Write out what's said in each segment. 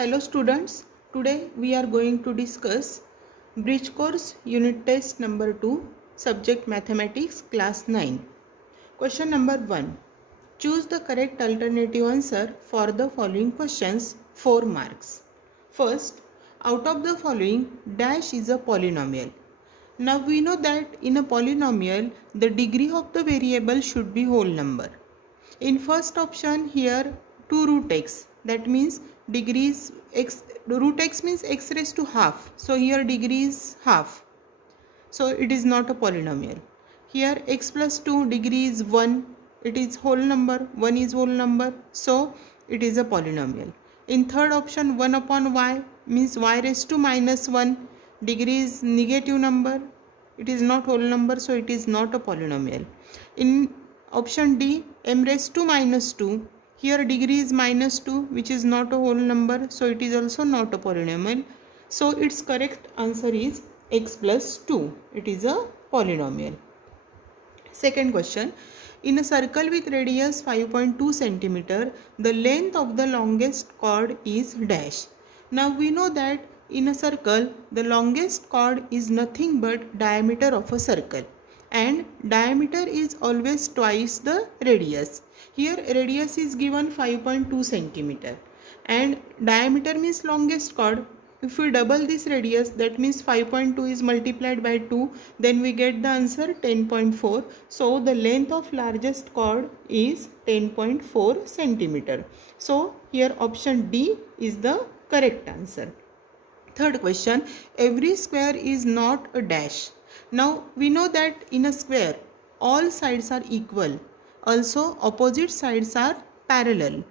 Hello students, today we are going to discuss Bridge Course Unit Test number 2, Subject Mathematics, Class 9. Question number 1. Choose the correct alternative answer for the following questions, 4 marks. First, out of the following, dash is a polynomial. Now we know that in a polynomial, the degree of the variable should be whole number. In first option here, 2 root x, that means degrees x, root x means x raised to half, so here degree is half, so it is not a polynomial. Here x plus 2 degree is 1, it is whole number, 1 is whole number, so it is a polynomial. In third option, 1 upon y means y raised to minus 1, degree is negative number, it is not whole number, so it is not a polynomial. In option D, m raised to minus 2, here degree is minus 2, which is not a whole number, so it is also not a polynomial. So its correct answer is x plus 2. It is a polynomial. Second question. In a circle with radius 5.2 cm, the length of the longest chord is dash. Now we know that in a circle, the longest chord is nothing but diameter of a circle, and diameter is always twice the radius. Here radius is given 5.2 cm and diameter means longest chord. If we double this radius, that means 5.2 is multiplied by 2, then we get the answer 10.4. So the length of largest chord is 10.4 cm. So here option D is the correct answer. Third question, every square is not a dash. Now we know that in a square all sides are equal, also opposite sides are parallel.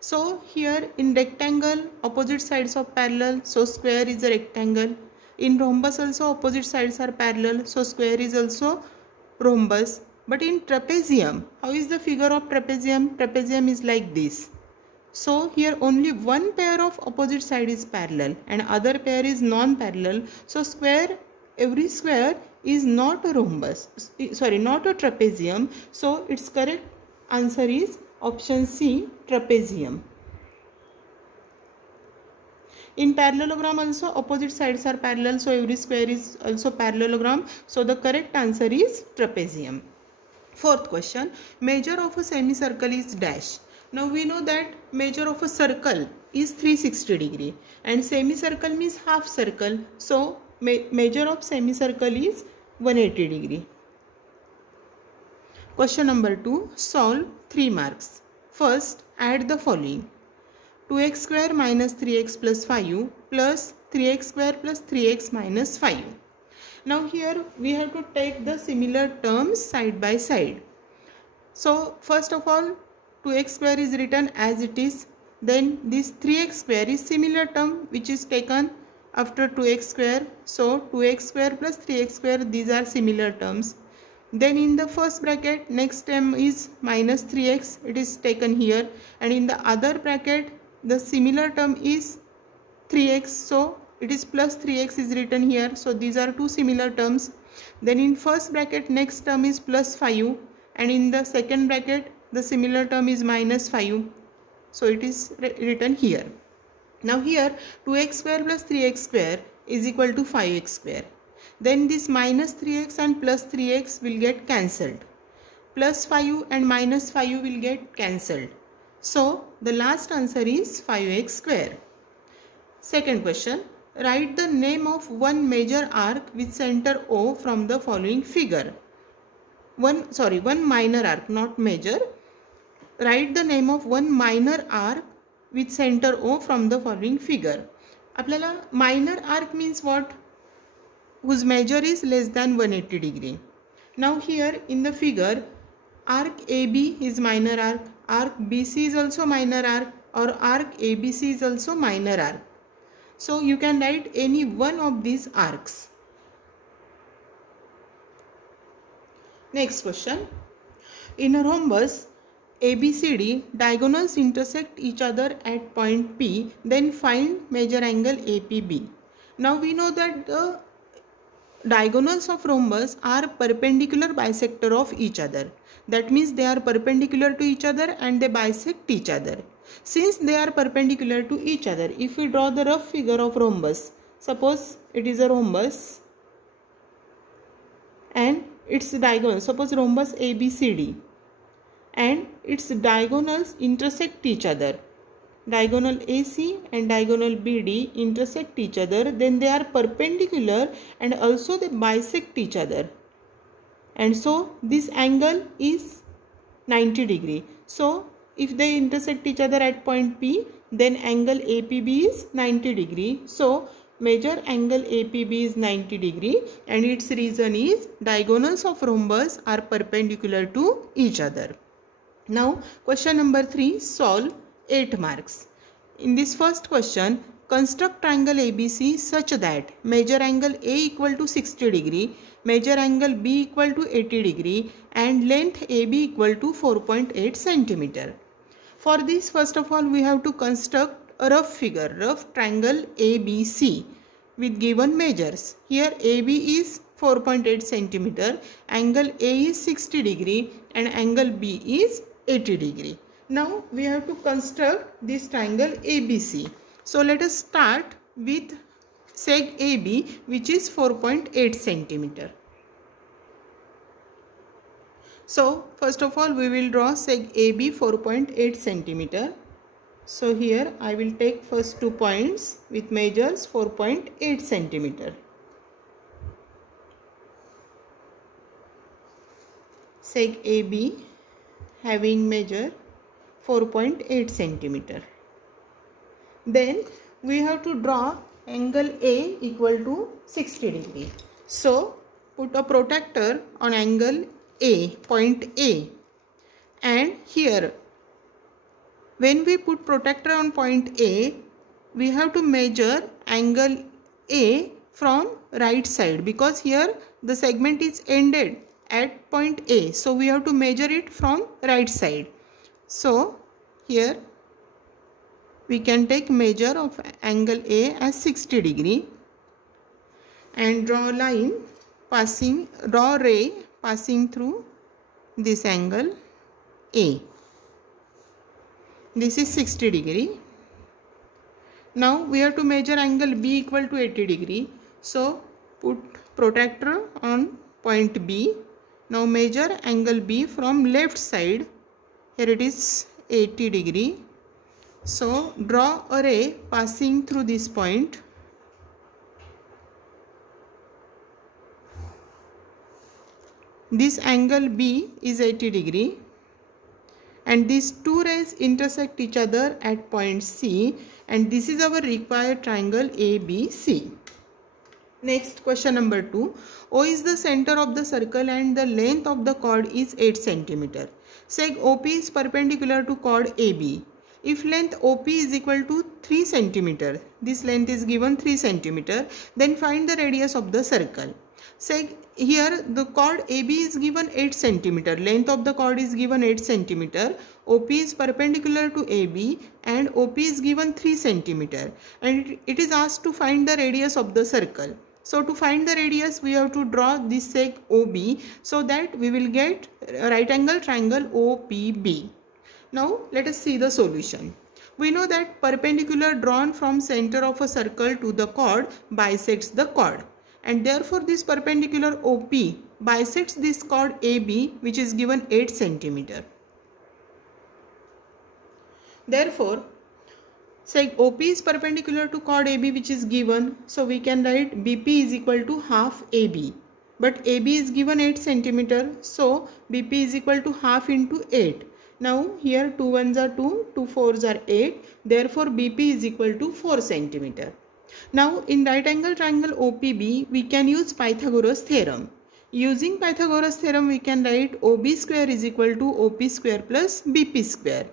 So here in rectangle opposite sides are parallel, so square is a rectangle. In rhombus also opposite sides are parallel, so square is also rhombus. But in trapezium, how is the figure of trapezium? Trapezium is like this. So here only one pair of opposite side is parallel and other pair is non-parallel. So every square is not a rhombus, not a trapezium. So its correct answer is option C, trapezium. In parallelogram also opposite sides are parallel, so every square is also parallelogram. So the correct answer is trapezium. Fourth question, measure of a semicircle is dash. Now we know that measure of a circle is 360 degree and semicircle means half circle. So measure of semicircle is 180 degree. Question number 2, solve 3 marks. First, add the following. 2x square minus 3x plus 5 plus 3x square plus 3x minus 5. Now here we have to take the similar terms side by side. So first of all, 2x square is written as it is. Then this 3x square is similar term which is taken after 2x square. So 2x square plus 3x square, these are similar terms. Then in the first bracket, next term is minus 3x, it is taken here, and in the other bracket the similar term is 3x, so it is plus 3x is written here. So these are two similar terms. Then in first bracket next term is plus 5 and in the second bracket the similar term is minus 5, so it is written here. Now here 2x square plus 3x square is equal to 5x square. Then this minus 3x and plus 3x will get cancelled. Plus 5 and minus 5 will get cancelled. So the last answer is 5x square. Second question, write the name of one major arc with center O from the following figure. One minor arc, not major. Write the name of one minor arc with center O from the following figure. आपल्याला minor arc means what? Whose measure is less than 180 degree. Now here in the figure, arc AB is minor arc, arc BC is also minor arc, or arc ABC is also minor arc. So you can write any one of these arcs. Next question. In a rhombus ABCD, diagonals intersect each other at point P, then find major angle APB. Now we know that the diagonals of rhombus are perpendicular bisector of each other. That means they are perpendicular to each other and they bisect each other. Since they are perpendicular to each other, if we draw the rough figure of rhombus, suppose it is a rhombus and its diagonal, suppose rhombus ABCD, and its diagonals intersect each other, diagonal AC and diagonal BD intersect each other, then they are perpendicular and also they bisect each other, and so this angle is 90 degree. So if they intersect each other at point P, then angle APB is 90 degree. So measure angle APB is 90 degree, and its reason is diagonals of rhombus are perpendicular to each other. Now question number 3, solve 8 marks. In this first question, construct triangle ABC such that measure angle A equal to 60 degree, measure angle B equal to 80 degree and length AB equal to 4.8 centimeter. For this, first of all, we have to construct a rough figure, rough triangle ABC with given measures. Here AB is 4.8 centimeter, angle A is 60 degree and angle B is 80 degree. Now we have to construct this triangle ABC. So let us start with seg AB, which is 4.8 centimeter. So first of all, we will draw seg AB 4.8 centimeter. So here I will take first 2 points with measures 4.8 centimeter. Seg AB having measure 4.8 centimeter. Then we have to draw angle A equal to 60 degree. So put a protractor on angle A, point A, and here when we put protractor on point A, we have to measure angle A from right side, because here the segment is ended at point A, so we have to measure it from right side. So here we can take measure of angle A as 60 degree and draw a line passing, draw ray passing through this angle A. This is 60 degree. Now we have to measure angle B equal to 80 degree. So put protractor on point B. Now measure angle B from left side. Here it is 80 degree. So draw a ray passing through this point. This angle B is 80 degree. And these two rays intersect each other at point C, and this is our required triangle ABC. Next, question number 2. O is the center of the circle and the length of the chord is 8 cm. Seg OP is perpendicular to chord AB. If length OP is equal to 3 cm, this length is given 3 cm, then find the radius of the circle. Seg here the chord AB is given 8 cm, length of the chord is given 8 cm, OP is perpendicular to AB and OP is given 3 cm, and it is asked to find the radius of the circle. So to find the radius, we have to draw this seg OB so that we will get right angle triangle OPB. Now let us see the solution. We know that perpendicular drawn from center of a circle to the chord bisects the chord, and therefore this perpendicular OP bisects this chord AB, which is given 8 cm. Therefore seg OP is perpendicular to chord AB, which is given, so we can write BP is equal to half AB, but AB is given 8 cm, so BP is equal to half into 8. Now here 2 1s are 2, 2 4s are 8, therefore BP is equal to 4 cm. Now in right angle triangle OPB, we can use Pythagoras theorem. Using Pythagoras theorem, we can write OB square is equal to OP square plus BP square.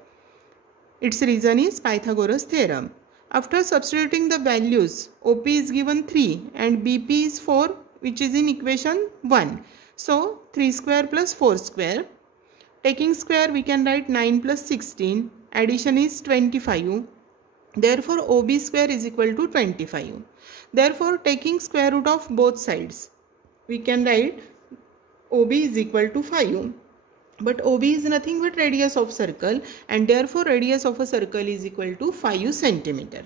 Its reason is Pythagoras theorem. After substituting the values, OP is given 3 and BP is 4, which is in equation 1. So 3 square plus 4 square. Taking square, we can write 9 plus 16. Addition is 25. Therefore OB square is equal to 25. Therefore taking square root of both sides, we can write OB is equal to 5. but OB is nothing but radius of circle, and therefore radius of a circle is equal to 5 centimeter.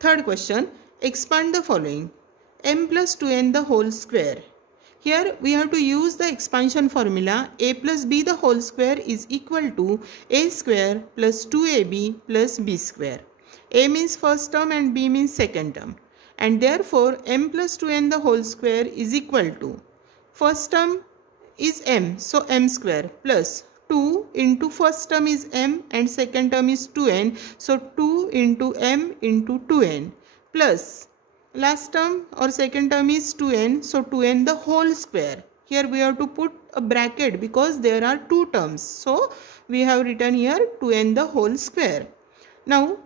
Third question, expand the following. M plus 2n the whole square. Here we have to use the expansion formula. A plus b the whole square is equal to a square plus 2ab plus b square. A means first term and b means second term, and therefore m plus 2n the whole square is equal to, first term is m, so m square, plus 2 into first term is m and second term is 2n, so 2 into m into 2n, plus last term or second term is 2n, so 2n the whole square. Here we have to put a bracket because there are two terms, so we have written here 2n the whole square. Now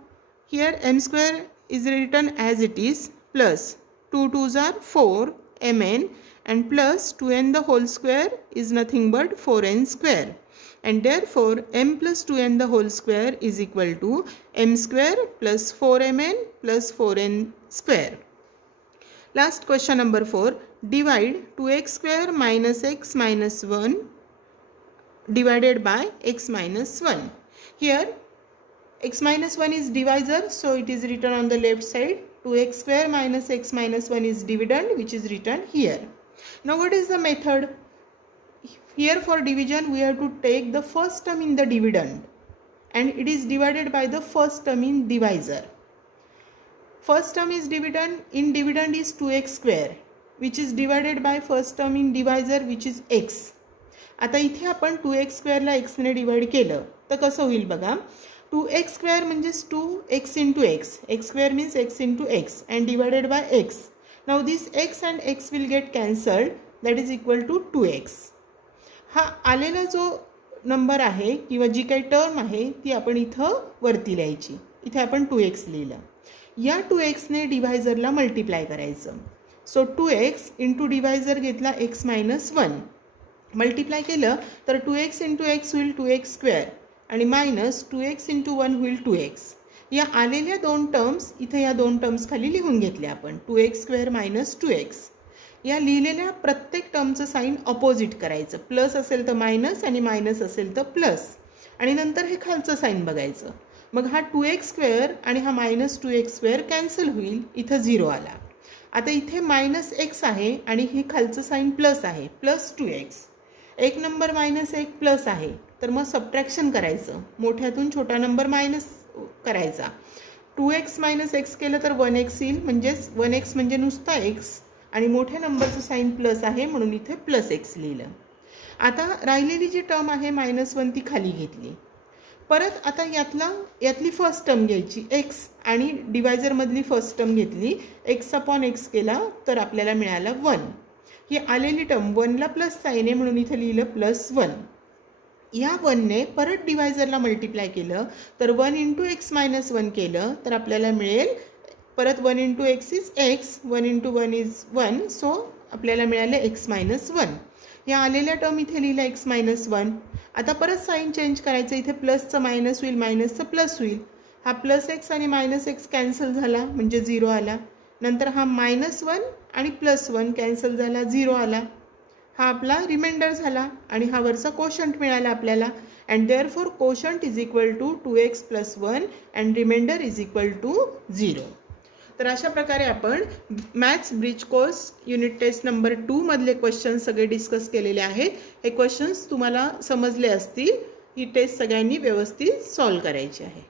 here m square is written as it is, plus 2 2s are 4 mn, and plus 2n the whole square is nothing but 4n square, and therefore m plus 2n the whole square is equal to m square plus 4mn plus 4n square. Last question number 4. Divide 2x square minus x minus 1 divided by x minus 1. Here x minus 1 is divisor, so it is written on the left side. 2x square minus x minus 1 is dividend, which is written here. Now what is the method? Here for division we have to take the first term in the dividend, and it is divided by the first term in divisor. First term is dividend, in dividend is 2x square, which is divided by first term in divisor, which is x. आता इथे आपण 2x square ला x ने divide केलं तर कसं होईल बघा. 2x square म्हणजेच 2x into x. x square means x into x and divided by x. Now this x and x will get cancelled, that is equal to 2x. हा आलेला जो नंबर आहे किंवा जी काही टर्म आहे ती आपण इथं वरती लिहायची. इथे आपण 2x लिहिलं. या 2x ने डिवायझरला मल्टिप्लाय करायचं. सो 2x इंटू डिवायझर घेतला x मायनस 1. मल्टिप्लाय केलं तर 2x इंटू x होईल 2x स्क्वेअर आणि मायनस 2x इंटू 1 होईल 2x. या आलेल्या दोन टर्म्स इथे या दोन टर्म्स खाली लिहून घेतल्या आपण. 2x square minus 2x. या लिहिलेल्या प्रत्येक टर्मचं साइन ऑपोजिट करायचं. प्लस असेल तर मायनस आणि मायनस असेल तर प्लस, आणि नंतर हे खालचं साइन बघायचं. मग हा 2x स्क्वेअर आणि हा मायनस 2x स्क्वेअर कॅन्सल होईल. इथं 0 आला. आता इथे मायनस x आहे आणि हे खालचं साइन प्लस आहे, प्लस 2x. एक नंबर मायनस एक प्लस आहे, तर मग सबट्रॅक्शन करायचं. मोठ्यातून छोटा नंबर मायनस करायचा. 2x मायनस x केलं तर 1x येईल, म्हणजेच 1x म्हणजे नुसता x आणि मोठ्या नंबरचं साइन प्लस आहे म्हणून इथे प्लस x लिहिलं. आता राहिलेली जी टर्म आहे मायनस 1 ती खाली घेतली. परत आता यातली फर्स्ट टर्म घ्यायची x आणि डिवायझरमधली फर्स्ट टर्म घेतली. x अपॉन x केला तर आपल्याला मिळाला 1. ही आलेली टर्म 1 ला प्लस साइन आहे म्हणून इथे लिहिलं प्लस 1. या 1 ने परत डिवायझरला मल्टिप्लाय केलं तर 1 इंटू x मायनस 1 केलं तर आपल्याला मिळेल परत 1 into x is x, 1 into 1 is 1, सो आपल्याला मिळाले x मायनस 1. या आलेल्या टर्म इथे लिहिला x मायनस 1. आता परत साइन चेंज करायचं. इथे प्लसचं मायनस होईल, मायनसचं प्लस होईल. हा प्लस x आणि मायनस x कॅन्सल झाला म्हणजे 0 आला. नंतर हा मायनस 1 आणि प्लस 1 कॅन्सल झाला, 0 आला. हा आपला रिमाइंडर झाला आणि हा वरचा कोशंट मिळाला आपल्याला. And therefore quotient is equal to 2x plus 1 and remainder is equal to 0. तर अशा प्रकारे आपण maths bridge course unit test number 2 मधले क्वेश्चन्स सगळे डिस्कस केलेले आहेत. हे क्वेश्चन्स तुम्हाला समजले असतील. ही टेस्ट सगळ्यांनी व्यवस्थित सॉल्व करायची आहे.